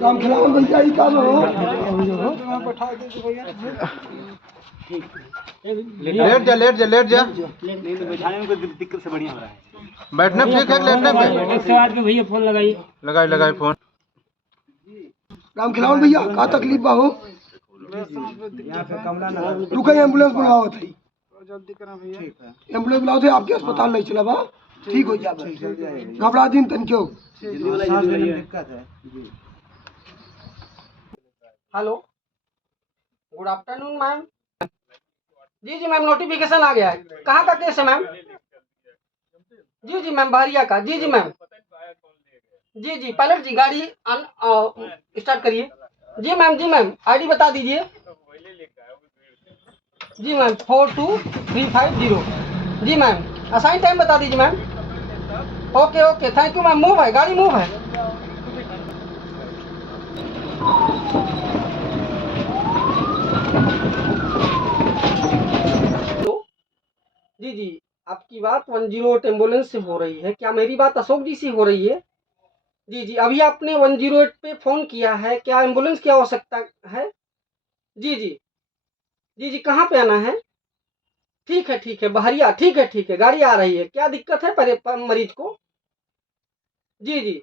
काम खिलाओ भैया, ही काम हो। लेट जा। बैठाने में कोई दिक्कत से बढ़िया हो रहा है। बैठने में ठीक है, लेटने में भैया फोन लगाइए। लगाई फोन। काम खिलाओ भैया, का तकलीफ बा हो? रुको, एम्बुलेंस बुलाओ थे। एम्बुलेंस बुलाओ थे, आपके अस्पताल नहीं चला बा, ठीक हो जाए। घबरा दिन तन क्यों? Hello, good afternoon ma'am. जी मैम, नोटिफिकेशन आ गया है। कहाँ का केस है मैम? जी मैम, बहरिया का। जी मैम। जी पायलट जी, गाड़ी स्टार्ट करिए। जी मैम, आईडी बता दीजिए। जी मैम, 42350। जी मैम, असाइन टाइम बता दीजिए ma'am. Okay, thank you ma'am. Move है, गाड़ी मूव है। जी, आपकी बात 108 एम्बुलेंस से हो रही है। क्या मेरी बात अशोक जी से हो रही है? जी, अभी आपने 108 पे फ़ोन किया है, क्या एम्बुलेंस की आवश्यकता है? जी, कहाँ पे आना है? ठीक है, बहरिया। ठीक है, गाड़ी आ रही है। क्या दिक्कत है मरीज को? जी,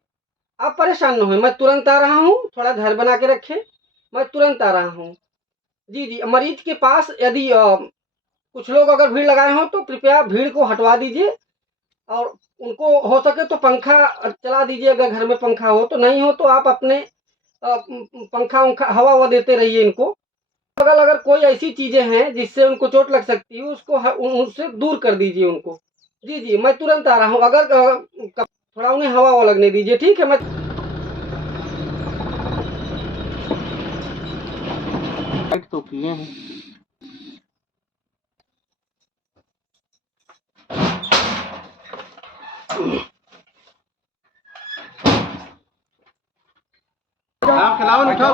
आप परेशान न हो, मैं तुरंत आ रहा हूँ। थोड़ा धैर्य बना के रखें, मैं तुरंत आ रहा हूँ। जी, मरीज के पास यदि कुछ लोग अगर भीड़ लगाए हों तो कृपया भीड़ को हटवा दीजिए, और उनको हो सके तो पंखा चला दीजिए। अगर घर में पंखा हो तो, नहीं हो तो आप अपने पंखा हवा देते रहिए इनको। अगर कोई ऐसी चीजें हैं जिससे उनको चोट लग सकती है, उसको उनसे दूर कर दीजिए उनको। जी, मैं तुरंत आ रहा हूँ। अगर थोड़ा उन्हें हवा लगने दीजिए, ठीक है? मैं तो किए हैं। खिलाओ, उठा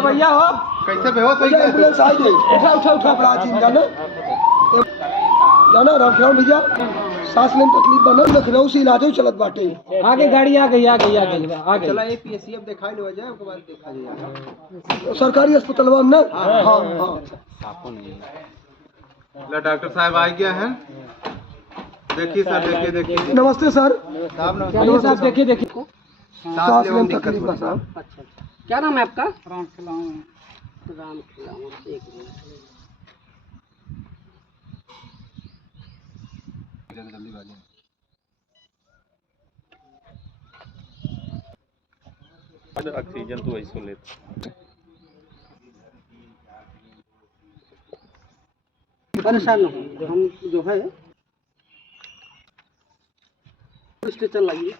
भैया हो, कैसे बेहोश हो गए? एम्बुलेंस आ गई। उठा प्राचीन जाना राम खिलाओ भैया। सांस लेने तकलीफ बना, लखनऊ से इलाज चलत बाटे। आगे गाड़ी आ गई। चला APSC अब दिखाई ले जाए, उसके बाद देखा जाएगा सरकारी अस्पताल में ना। हाँ। डॉक्टर साहब आ गया है। देखिए सर, देखिए। नमस्ते सर। साहब देखिए सांस लेने में तकलीफ बा साहब। अच्छा, क्या नाम है आपका? राम खिलावन। एक मिनट। ऑक्सीजन तो ऐसो लेता। परेशान न हो, हम जो है स्टेशन लाइए।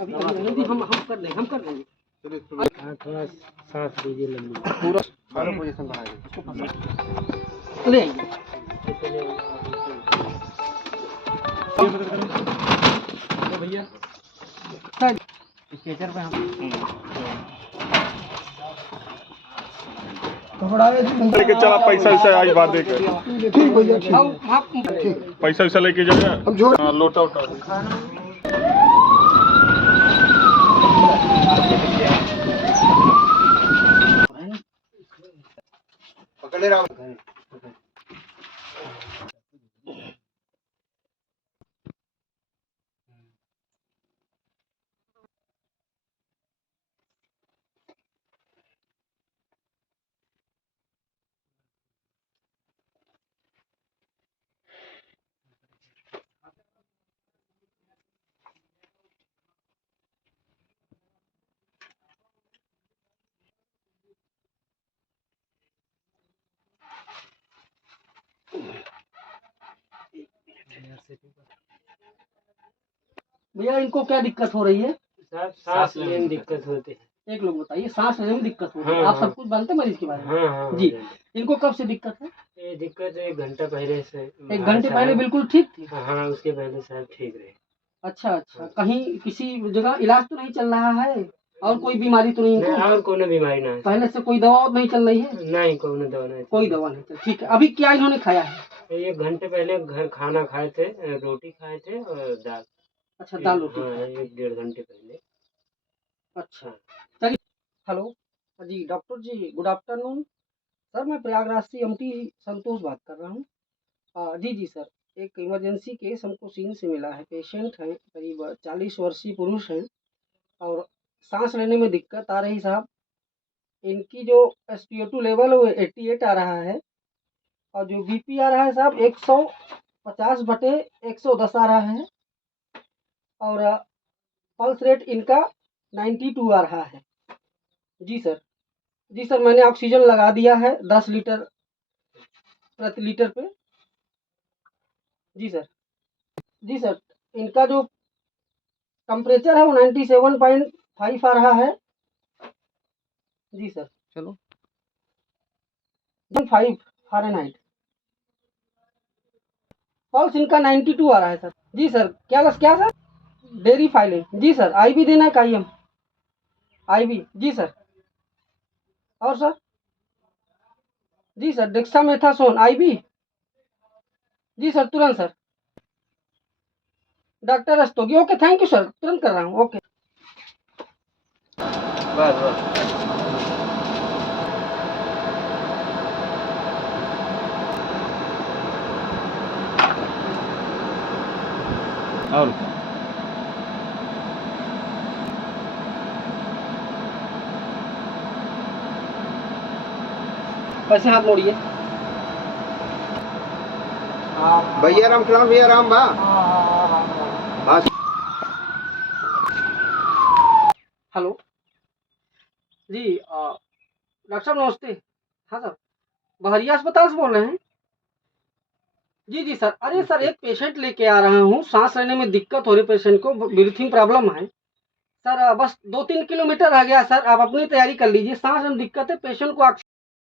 अभी हम कर देंगे। थोड़ा सांस लीजिए लंबी। पूरा पोजीशन बनाइए। ले आइए। भैया स्टेशन पे हम लेके चला, पैसा वैसा आई बात देकर। ठीक भैया, ठीक। पैसा वैसा लेके जाए। हम जो लोटा पकड़े रहो। भैया, इनको क्या दिक्कत हो रही है? सांस लेने में दिक्कत होती है। एक लोग बताइए, सांस लेने में दिक्कत हो रही है। हाँ, आप सब कुछ जानते हैं मरीज के बारे में? हाँ। जी, इनको कब से दिक्कत है? ये दिक्कत 1 घंटा पहले से। 1 घंटे पहले बिल्कुल ठीक थी? हाँ, उसके पहले साहब ठीक रहे। अच्छा, कहीं किसी जगह इलाज तो नहीं चल रहा है? और कोई बीमारी तो नहीं नहीं, इनको? और कोनो बीमारी ना है। पहले से कोई दवा नहीं चल रही है? नहीं, कोनो दवा नहीं। कोई दवा नहीं चल। ठीक है, अभी क्या इन्होंने खाया है? एक घंटे पहले घर खाना खाए थे, रोटी खाए थे और दाल। अच्छा, दाल रोटी। हाँ, 1-1.5 घंटे पहले। अच्छा, चलिए। हेलो जी, डॉक्टर जी, गुड आफ्टरनून। सर, मैं प्रयागराज से एमटी संतोष बात कर रहा हूँ। जी जी सर, एक इमरजेंसी केस हमको सीन से मिला है। पेशेंट हैं, करीब 40 वर्षीय पुरुष हैं और सांस लेने में दिक्कत आ रही साहब। इनकी जो SpO2 लेवल है वो 88 आ रहा है और जो BP आ रहा है साहब 150/110 आ रहा है और पल्स रेट इनका 92 आ रहा है। जी सर, जी सर, मैंने ऑक्सीजन लगा दिया है 10 लीटर प्रति लीटर पे। जी सर, जी सर, इनका जो टेम्परेचर है वो 97.5 आ रहा है। जी सर, चलो 5 फ़ारेनहाइट। पल्स इनका 92 आ रहा है सर। जी सर, क्या सर? डेयरी फाइलिंग। जी सर, IV देना है काइम? IV। जी सर, और सर? जी सर, डेक्सामेथासोन IV। जी सर, तुरंत sir. Doctor Rastogi. Okay, thank you sir, तुरंत कर रहा हूँ। ओके। बस बस। और पैसे हाथ मोड़िए। भैया राम खिलाओ, भैया राम बा। हाँ हेलो जी, डॉक्टर साहब नमस्ते। हाँ सर, बहरिया अस्पताल से बोल रहे हैं? जी जी सर, अरे सर, एक पेशेंट लेके आ रहा हूँ, सांस लेने में दिक्कत हो रही, पेशेंट को ब्रीथिंग प्रॉब्लम है सर। बस 2-3 किलोमीटर रह गया सर, आप अपनी तैयारी कर लीजिए। सांस में दिक्कत है, पेशेंट को